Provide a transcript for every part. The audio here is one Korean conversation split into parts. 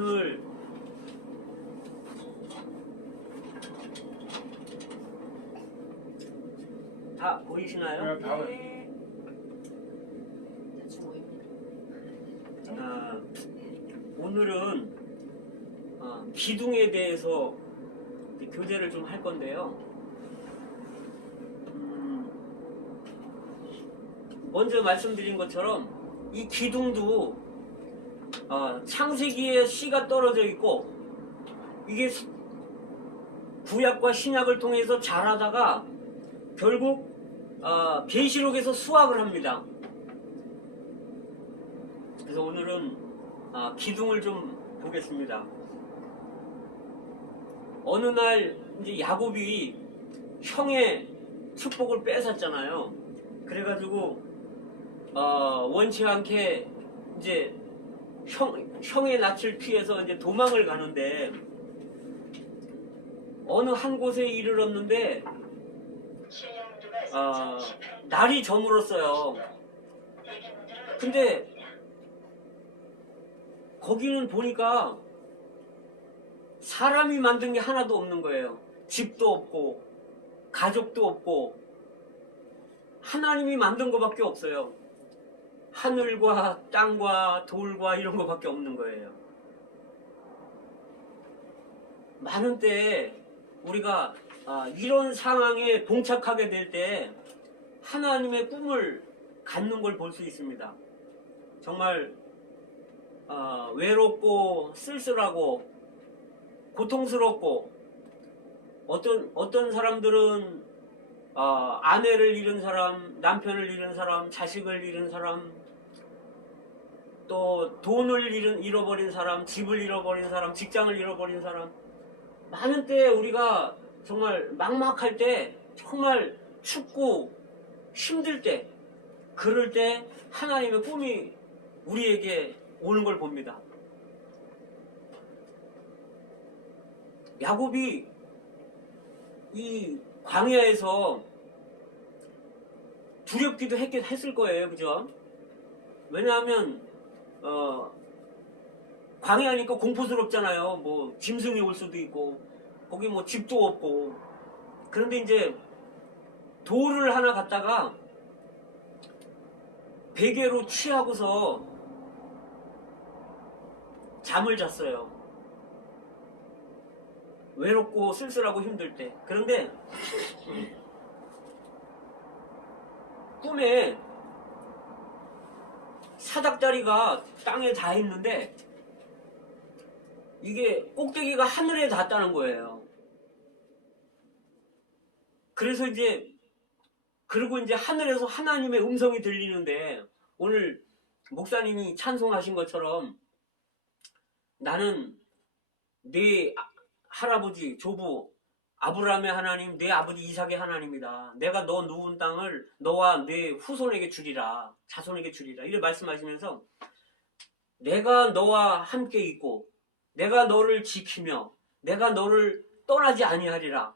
오늘 다 보이시나요? 네, 다 봐요. 네. 대충 보입니다. 아, 오늘은 기둥에 대해서 교재를 좀 할 건데요. 먼저 말씀드린 것처럼 이 기둥도 창세기에 씨가 떨어져 있고 이게 구약과 신약을 통해서 자라다가 결국 계시록에서 수확을 합니다. 그래서 오늘은 기둥을 좀 보겠습니다. 어느 날 이제 야곱이 형의 축복을 뺏었잖아요. 그래가지고 원치 않게 이제 형의 낯을 피해서 이제 도망을 가는데 어느 한 곳에 이르렀는데 날이 저물었어요. 근데 거기는 보니까 사람이 만든 게 하나도 없는 거예요. 집도 없고 가족도 없고 하나님이 만든 것밖에 없어요. 하늘과 땅과 돌과 이런 것밖에 없는 거예요. 많은 때에 우리가 이런 상황에 봉착하게 될 때 하나님의 꿈을 갖는 걸 볼 수 있습니다. 정말 외롭고 쓸쓸하고 고통스럽고 어떤 사람들은 아내를 잃은 사람, 남편을 잃은 사람, 자식을 잃은 사람, 또 돈을 잃어버린 사람, 집을 잃어버린 사람, 직장을 잃어버린 사람, 많은 때에 우리가 정말 막막할 때, 정말 춥고 힘들 때, 그럴 때 하나님의 꿈이 우리에게 오는 걸 봅니다. 야곱이 이 광야에서 두렵기도 했을 거예요. 그죠? 왜냐하면 광야니까 공포스럽잖아요. 뭐 짐승이 올 수도 있고 거기 뭐 집도 없고. 그런데 이제 돌을 하나 갖다가 베개로 취하고서 잠을 잤어요. 외롭고 쓸쓸하고 힘들 때. 그런데 꿈에 사닥다리가 땅에 닿아 있는데 이게 꼭대기가 하늘에 닿았다는 거예요. 그래서 그리고 이제 하늘에서 하나님의 음성이 들리는데 오늘 목사님이 찬송하신 것처럼 나는 네 할아버지 조부 아브라함의 하나님, 내 아버지 이삭의 하나님이다. 내가 너 누운 땅을 너와 내 후손에게 주리라, 자손에게 주리라. 이렇게 말씀하시면서 내가 너와 함께 있고 내가 너를 지키며 내가 너를 떠나지 아니하리라.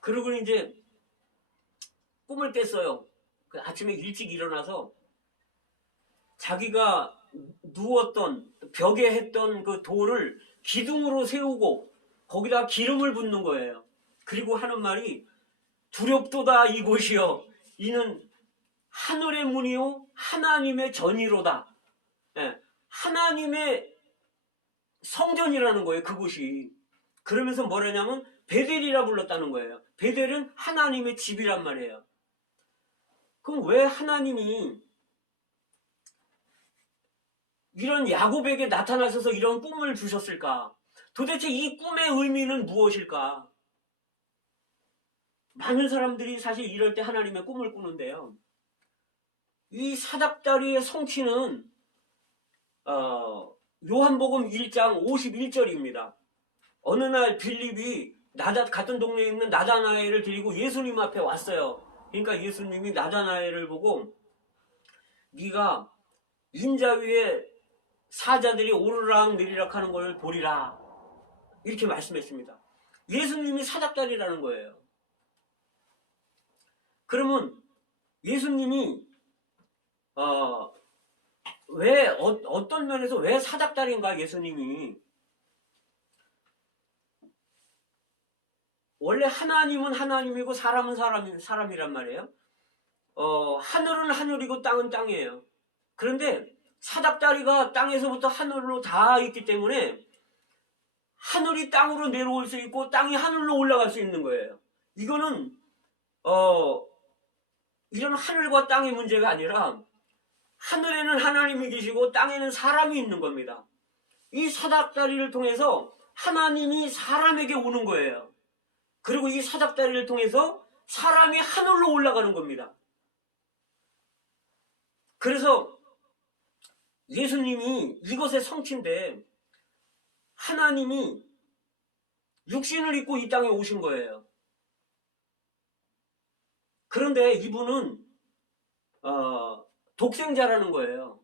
그리고 이제 꿈을 깼어요. 아침에 일찍 일어나서 자기가 누웠던 벽에 했던 그 돌을 기둥으로 세우고 거기다 기름을 붓는 거예요. 그리고 하는 말이 두렵도다 이곳이여 이는 하늘의 문이요 하나님의 전이로다. 예, 하나님의 성전이라는 거예요. 그곳이. 그러면서 뭐라냐면 베델이라 불렀다는 거예요. 베델은 하나님의 집이란 말이에요. 그럼 왜 하나님이 이런 야곱에게 나타나셔서 이런 꿈을 주셨을까? 도대체 이 꿈의 의미는 무엇일까? 많은 사람들이 사실 이럴 때 하나님의 꿈을 꾸는데요. 이 사닥다리의 성취는 요한복음 1장 51절입니다. 어느 날 빌립이 같은 동네에 있는 나다나엘을 데리고 예수님 앞에 왔어요. 그러니까 예수님이 나다나엘을 보고 네가 인자 위에 사자들이 오르락 내리락 하는 걸 보리라 이렇게 말씀했습니다. 예수님이 사닥다리라는 거예요. 그러면 예수님이 왜 어떤 면에서 왜 사닥다리인가 예수님이. 원래 하나님은 하나님이고 사람은 사람이란 말이에요. 하늘은 하늘이고 땅은 땅이에요. 그런데 사닥다리가 땅에서부터 하늘로 다 있기 때문에 하늘이 땅으로 내려올 수 있고 땅이 하늘로 올라갈 수 있는 거예요. 이거는 이런 하늘과 땅의 문제가 아니라 하늘에는 하나님이 계시고 땅에는 사람이 있는 겁니다. 이 사닥다리를 통해서 하나님이 사람에게 오는 거예요. 그리고 이 사닥다리를 통해서 사람이 하늘로 올라가는 겁니다. 그래서 예수님이 이것의 성취인데 하나님이 육신을 입고 이 땅에 오신 거예요. 그런데 이분은 독생자라는 거예요.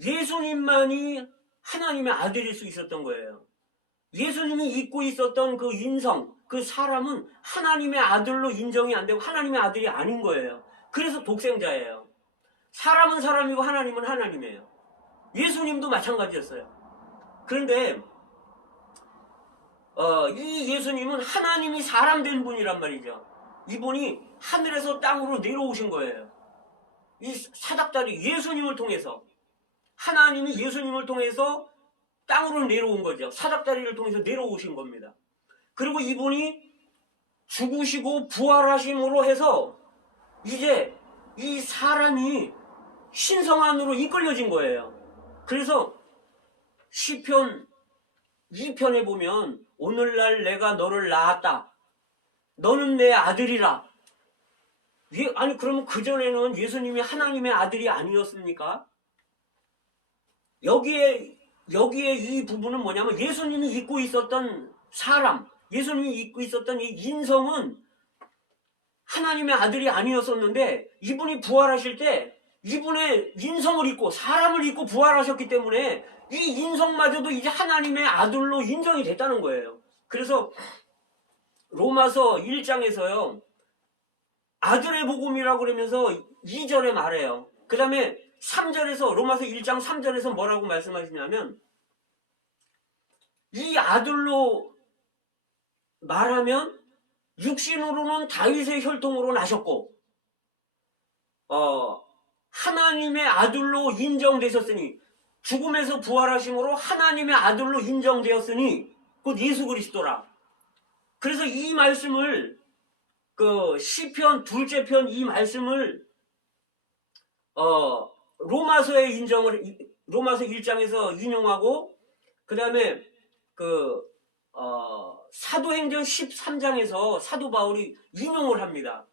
예수님만이 하나님의 아들일 수 있었던 거예요. 예수님이 입고 있었던 그 인성, 그 사람은 하나님의 아들로 인정이 안 되고 하나님의 아들이 아닌 거예요. 그래서 독생자예요. 사람은 사람이고 하나님은 하나님이에요. 예수님도 마찬가지였어요. 그런데 이 예수님은 하나님이 사람 된 분이란 말이죠. 이분이 하늘에서 땅으로 내려오신 거예요. 이 사닥다리 예수님을 통해서 하나님이 예수님을 통해서 땅으로 내려온 거죠. 사닥다리를 통해서 내려오신 겁니다. 그리고 이분이 죽으시고 부활하심으로 해서 이제 이 사람이 신성 안으로 이끌려진 거예요. 그래서 시편 2편에 보면 오늘날 내가 너를 낳았다. 너는 내 아들이라. 아니 그러면 그전에는 예수님이 하나님의 아들이 아니었습니까? 여기에 이 부분은 뭐냐면 예수님이 입고 있었던 사람, 예수님이 입고 있었던 이 인성은 하나님의 아들이 아니었었는데 이분이 부활하실 때 이분의 인성을 입고 사람을 입고 부활하셨기 때문에 이 인성마저도 이제 하나님의 아들로 인정이 됐다는 거예요. 그래서 로마서 1장에서요 아들의 복음이라고 그러면서 2절에 말해요. 그 다음에 3절에서 로마서 1장 3절에서 뭐라고 말씀하시냐면 이 아들로 말하면 육신으로는 다윗의 혈통으로 나셨고 하나님의 아들로 인정되셨으니 죽음에서 부활하심으로 하나님의 아들로 인정되었으니 곧 예수 그리스도라. 그래서 이 말씀을 그 시편 둘째 편 이 말씀을 로마서 1장에서 인용하고 그 다음에 사도행전 13장에서 사도 바울이 인용을 합니다.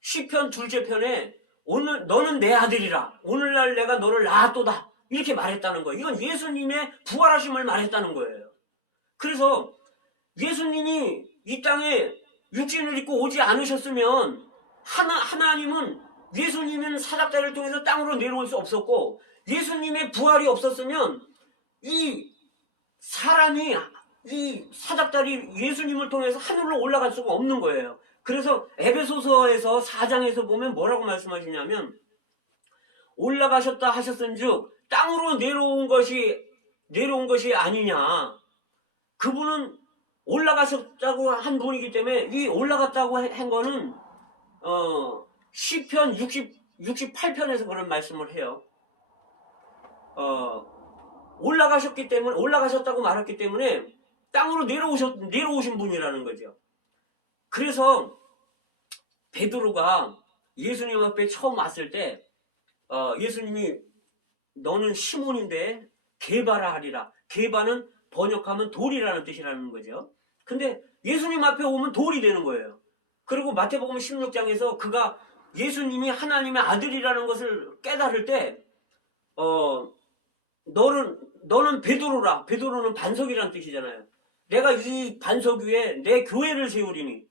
시편 둘째 편에 오늘 너는 내 아들이라 오늘날 내가 너를 낳았도다 이렇게 말했다는 거예요. 이건 예수님의 부활하심을 말했다는 거예요. 그래서 예수님이 이 땅에 육신을 입고 오지 않으셨으면 하나님은 예수님은 사닥다리를 통해서 땅으로 내려올 수 없었고 예수님의 부활이 없었으면 이 사람이 이 사닥다리 예수님을 통해서 하늘로 올라갈 수가 없는 거예요. 그래서 에베소서에서 4장에서 보면 뭐라고 말씀하시냐면 올라가셨다 하셨은즉 땅으로 내려온 것이 아니냐. 그분은 올라가셨다고 한 분이기 때문에 이 올라갔다고 한 거는 시편 68편에서 그런 말씀을 해요. 올라가셨다고 말했기 때문에 땅으로 내려오신 분이라는 거죠. 그래서 베드로가 예수님 앞에 처음 왔을 때 예수님이 너는 시몬인데 게바라 하리라. 게바는 번역하면 돌이라는 뜻이라는 거죠. 근데 예수님 앞에 오면 돌이 되는 거예요. 그리고 마태복음 16장에서 그가 예수님이 하나님의 아들이라는 것을 깨달을 때 너는 베드로라. 베드로는 반석이라는 뜻이잖아요. 내가 이 반석 위에 내 교회를 세우리니.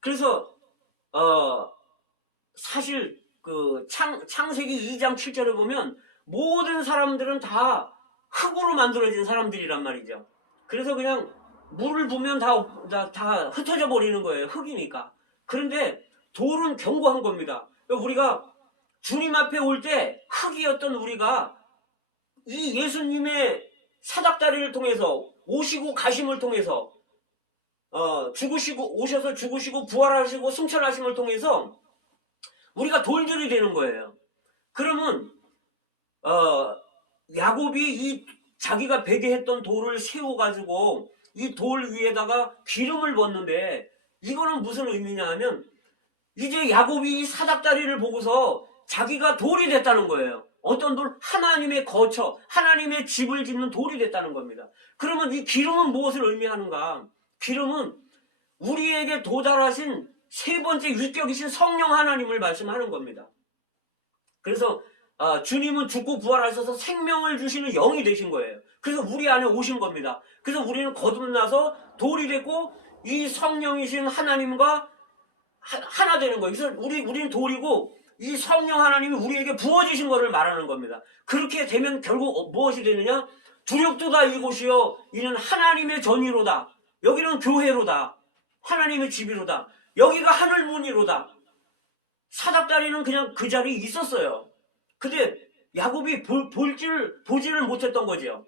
그래서 사실 그 창세기 2장 7절에 보면 모든 사람들은 다 흙으로 만들어진 사람들이란 말이죠. 그래서 그냥 물을 부으면 다 흩어져 버리는 거예요. 흙이니까. 그런데 돌은 견고한 겁니다. 우리가 주님 앞에 올 때 흙이었던 우리가 이 예수님의 사닥다리를 통해서 오시고 가심을 통해서 오셔서 죽으시고 부활하시고 승천하심을 통해서 우리가 돌들이 되는 거예요. 그러면 야곱이 이 자기가 베개했던 돌을 세워가지고 이 돌 위에다가 기름을 붓는데 이거는 무슨 의미냐 하면 이제 야곱이 이 사닥다리를 보고서 자기가 돌이 됐다는 거예요. 어떤 돌? 하나님의 거처, 하나님의 집을 짓는 돌이 됐다는 겁니다. 그러면 이 기름은 무엇을 의미하는가? 기름은 우리에게 도달하신 세 번째 위격이신 성령 하나님을 말씀하는 겁니다. 그래서 주님은 죽고 부활하셔서 생명을 주시는 영이 되신 거예요. 그래서 우리 안에 오신 겁니다. 그래서 우리는 거듭나서 돌이 됐고 이 성령이신 하나님과 하나 되는 거예요. 그래서 우리는 돌이고 이 성령 하나님이 우리에게 부어지신 것을 말하는 겁니다. 그렇게 되면 결국 무엇이 되느냐? 두렵도다 이곳이요 이는 하나님의 전이로다. 여기는 교회로다. 하나님의 집이로다. 여기가 하늘문이로다. 사닥다리는 그냥 그 자리에 있었어요. 근데 야곱이 보지를 못했던 거죠.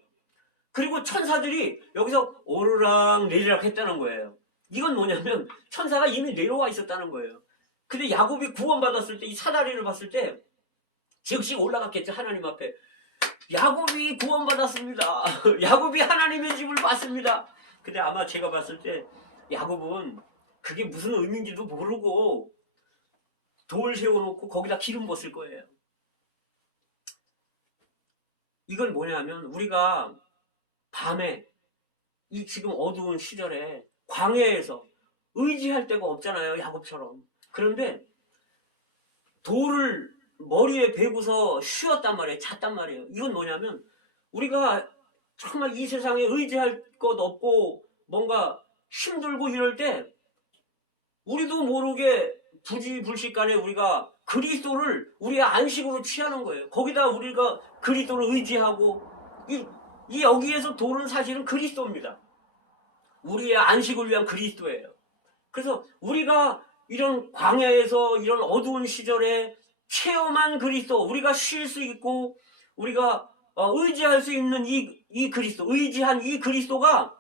그리고 천사들이 여기서 오르락 내리락 했다는 거예요. 이건 뭐냐면 천사가 이미 내려와 있었다는 거예요. 근데 야곱이 구원받았을 때 이 사다리를 봤을 때 즉시 올라갔겠죠. 하나님 앞에. 야곱이 구원받았습니다. 야곱이 하나님의 집을 봤습니다. 근데 아마 제가 봤을 때 야곱은 그게 무슨 의미인지도 모르고 돌 세워놓고 거기다 기름 붓을 거예요. 이건 뭐냐면 우리가 밤에 이 지금 어두운 시절에 광야에서 의지할 데가 없잖아요. 야곱처럼. 그런데 돌을 머리에 베고서 쉬었단 말이에요. 잤단 말이에요. 이건 뭐냐면 우리가 정말 이 세상에 의지할 것 없고 뭔가 힘들고 이럴 때 우리도 모르게 부지불식간에 우리가 그리스도를 우리의 안식으로 취하는 거예요. 거기다 우리가 그리스도를 의지하고 이 여기에서 돌은 사실은 그리스도입니다. 우리의 안식을 위한 그리스도예요. 그래서 우리가 이런 광야에서 이런 어두운 시절에 체험한 그리스도, 우리가 쉴 수 있고 우리가 의지할 수 있는 이 그리스도, 의지한 이 그리스도가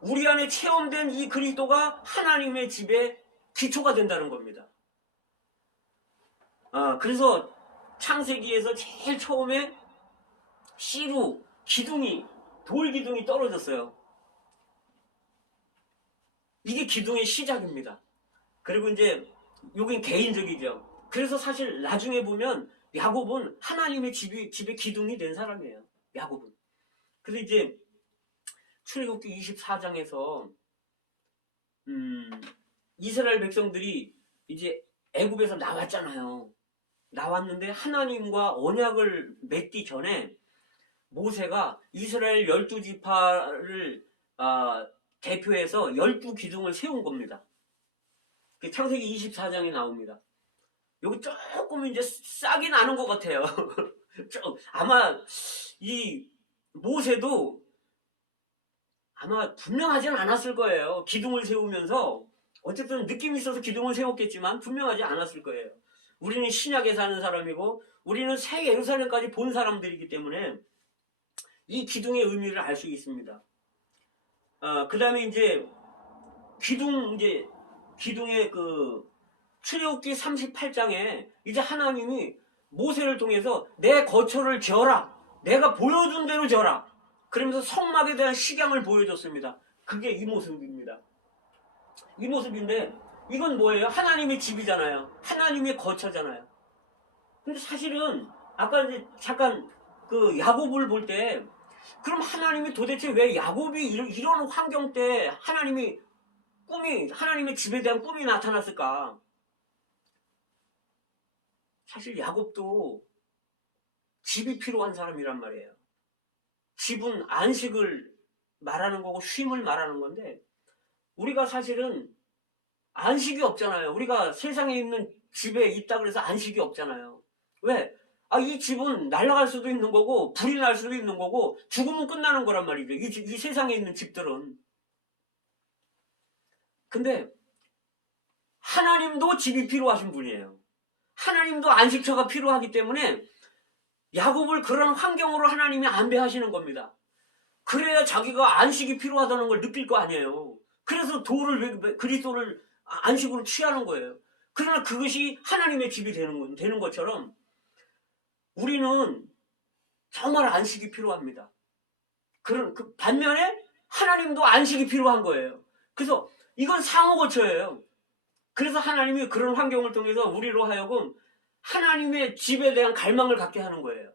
우리 안에 체험된 이 그리스도가 하나님의 집의 기초가 된다는 겁니다. 그래서 창세기에서 제일 처음에 씨루, 기둥이, 돌 기둥이 떨어졌어요. 이게 기둥의 시작입니다. 그리고 이제 여긴 개인적이죠. 그래서 사실 나중에 보면 야곱은 하나님의 집의 기둥이 된 사람이에요. 야곱은. 그래서 이제 출애굽기 24장에서 이스라엘 백성들이 이제 애굽에서 나왔잖아요. 나왔는데 하나님과 언약을 맺기 전에 모세가 이스라엘 12지파를 대표해서 12기둥을 세운 겁니다. 창세기 24장에 나옵니다. 여기 조금 이제 싹이 나는 것 같아요. 아마 이 모세도 아마 분명하진 않았을 거예요. 기둥을 세우면서 어쨌든 느낌이 있어서 기둥을 세웠겠지만 분명하지 않았을 거예요. 우리는 신약에 사는 사람이고 우리는 새 예루살렘까지 본 사람들이기 때문에 이 기둥의 의미를 알 수 있습니다. 그 다음에 이제 기둥의 출애굽기 38장에 이제 하나님이 모세를 통해서 내 거처를 지어라. 내가 보여준 대로 지어라. 그러면서 성막에 대한 식양을 보여줬습니다. 그게 이 모습입니다. 이 모습인데 이건 뭐예요? 하나님의 집이잖아요. 하나님의 거처잖아요. 근데 사실은 아까 이제 잠깐 야곱을 볼 때 그럼 하나님이 도대체 왜 야곱이 이런 환경 때 하나님의 집에 대한 꿈이 나타났을까? 사실 야곱도 집이 필요한 사람이란 말이에요. 집은 안식을 말하는 거고 쉼을 말하는 건데 우리가 사실은 안식이 없잖아요. 우리가 세상에 있는 집에 있다 그래서 안식이 없잖아요. 왜? 이 집은 날아갈 수도 있는 거고 불이 날 수도 있는 거고 죽으면 끝나는 거란 말이죠. 이 세상에 있는 집들은. 근데 하나님도 집이 필요하신 분이에요. 하나님도 안식처가 필요하기 때문에 야곱을 그런 환경으로 하나님이 안배하시는 겁니다. 그래야 자기가 안식이 필요하다는 걸 느낄 거 아니에요. 그래서 그리스도를 안식으로 취하는 거예요. 그러나 그것이 하나님의 집이 되는 것처럼 우리는 정말 안식이 필요합니다. 그 반면에 하나님도 안식이 필요한 거예요. 그래서 이건 상호거처예요. 그래서 하나님이 그런 환경을 통해서 우리로 하여금 하나님의 집에 대한 갈망을 갖게 하는 거예요.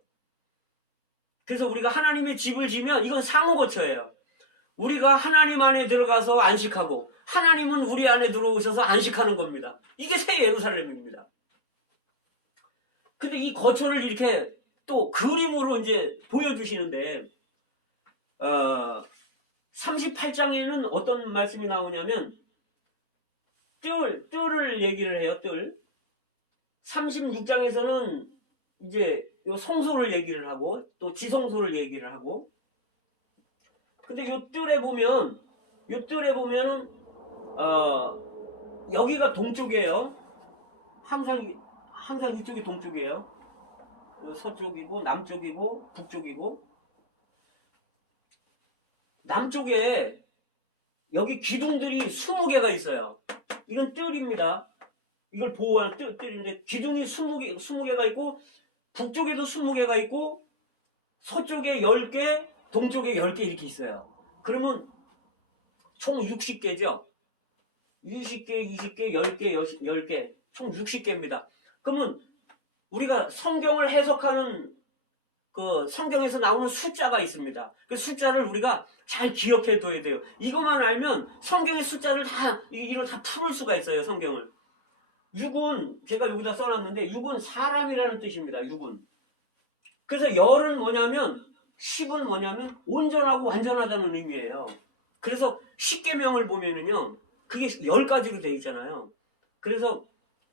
그래서 우리가 하나님의 집을 지면 이건 상호거처예요. 우리가 하나님 안에 들어가서 안식하고 하나님은 우리 안에 들어오셔서 안식하는 겁니다. 이게 새 예루살렘입니다. 근데 이 거처를 이렇게 또 그림으로 이제 보여주시는데 38장에는 어떤 말씀이 나오냐면 뜰을 얘기를 해요. 뜰. 36장에서는 이제 요 성소를 얘기를 하고 또 지성소를 얘기를 하고 근데 요 뜰에 보면은 여기가 동쪽이에요. 항상 이쪽이 동쪽이에요. 서쪽이고 남쪽이고 북쪽이고 남쪽에 여기 기둥들이 20개가 있어요. 이건 뜰입니다. 이걸 보호하는 뜰인데 기둥이 20개가 있고 북쪽에도 20개가 있고 서쪽에 10개, 동쪽에 10개 이렇게 있어요. 그러면 총 60개죠. 20개, 20개, 10개, 10개 총 60개입니다. 그러면 우리가 성경을 해석하는 그 성경에서 나오는 숫자가 있습니다. 그 숫자를 우리가 잘 기억해 둬야 돼요. 이것만 알면 성경의 숫자를 이걸 다 풀을 수가 있어요. 성경을. 6은 제가 여기다 써놨는데 6은 사람이라는 뜻입니다. 6은. 그래서 열은 뭐냐면 10은 뭐냐면 온전하고 완전하다는 의미예요. 그래서 십계명을 보면은요. 그게 10가지로 되어 있잖아요. 그래서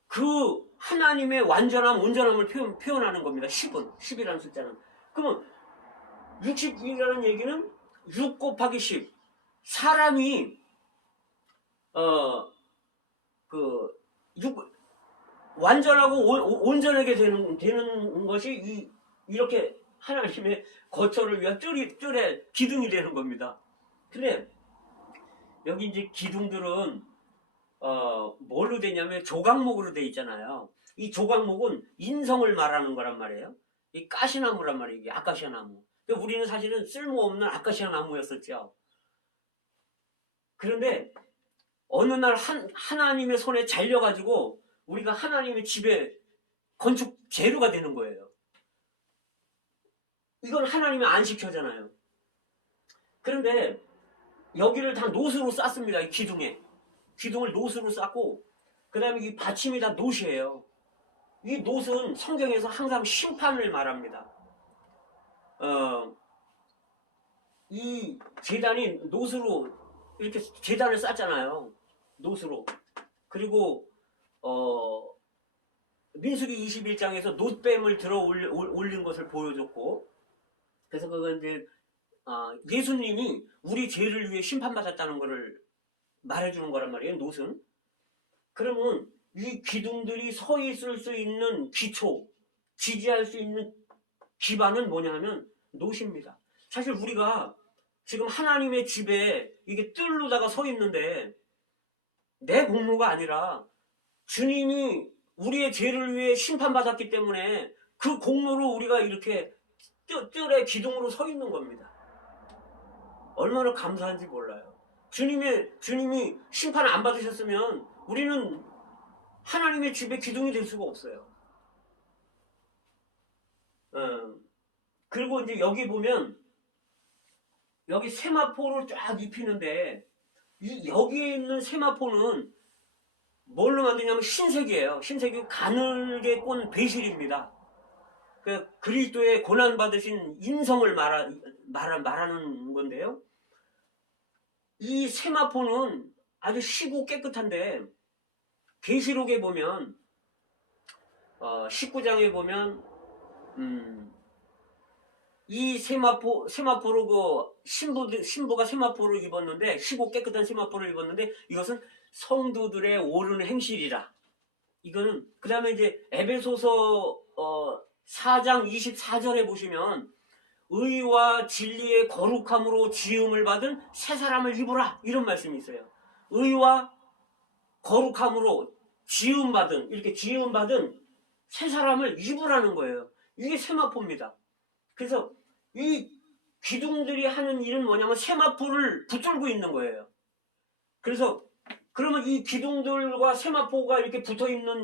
그 하나님의 완전함, 온전함을 표현하는 겁니다. 10이라는 숫자는. 그러면 60이라는 얘기는 6 곱하기 10. 사람이 완전하고 온전하게 되는 것이 이렇게 하나님의 거처를 위한 뜰의 기둥이 되는 겁니다. 근데 여기 이제 기둥들은 뭘로 되냐면 조각목으로 돼 있잖아요. 이 조각목은 인성을 말하는 거란 말이에요. 이 가시나무란 말이에요. 이게 아카시아 나무. 근데 우리는 사실은 쓸모없는 아카시아 나무였었죠. 그런데 어느 날 하나님의 손에 잘려가지고 우리가 하나님의 집에 건축 재료가 되는 거예요. 이건 하나님의 안식처잖아요. 그런데 여기를 다 노수로 쌌습니다. 이 기둥에. 기둥을 노수로 쌌고 그 다음에 이 받침이 다 노시예요. 이 노는 성경에서 항상 심판을 말합니다. 이 제단이 노수로 이렇게 제단을 쌌잖아요. 노수로. 그리고 민수기 21장에서 놋뱀을 들어 올린 것을 보여줬고 그래서 그건 이제 예수님이 우리 죄를 위해 심판받았다는 것을 말해주는 거란 말이에요. 놋은. 그러면 이 기둥들이 서 있을 수 있는 기초, 지지할 수 있는 기반은 뭐냐면 놋입니다. 사실 우리가 지금 하나님의 집에 이게 뜰로다가 서 있는데 내 공로가 아니라 주님이 우리의 죄를 위해 심판받았기 때문에 그 공로로 우리가 이렇게 뜰의 기둥으로 서 있는 겁니다. 얼마나 감사한지 몰라요. 주님이 심판 안 받으셨으면 우리는 하나님의 집에 기둥이 될 수가 없어요. 그리고 이제 여기 보면 여기 세마포를 쫙 입히는데 여기에 있는 세마포는 뭘로 만드냐면 신색이에요. 신색이 가늘게 꼰 배실입니다. 그리스도의 고난받으신 인성을 말하는 건데요. 이 세마포는 아주 시고 깨끗한데 계시록에 보면 19장에 보면 이 세마포로 그 신부가 세마포를 입었는데 시고 깨끗한 세마포를 입었는데 이것은 성도들의 옳은 행실이라. 이거는 그 다음에 이제 에베소서 4장 24절에 보시면 의와 진리의 거룩함으로 지음을 받은 새 사람을 입으라 이런 말씀이 있어요. 의와 거룩함으로 지음받은 이렇게 지음받은 새 사람을 입으라는 거예요. 이게 세마포입니다. 그래서 이 기둥들이 하는 일은 뭐냐면 세마포를 붙들고 있는 거예요. 그래서 그러면 이 기둥들과 세마포가 이렇게 붙어 있는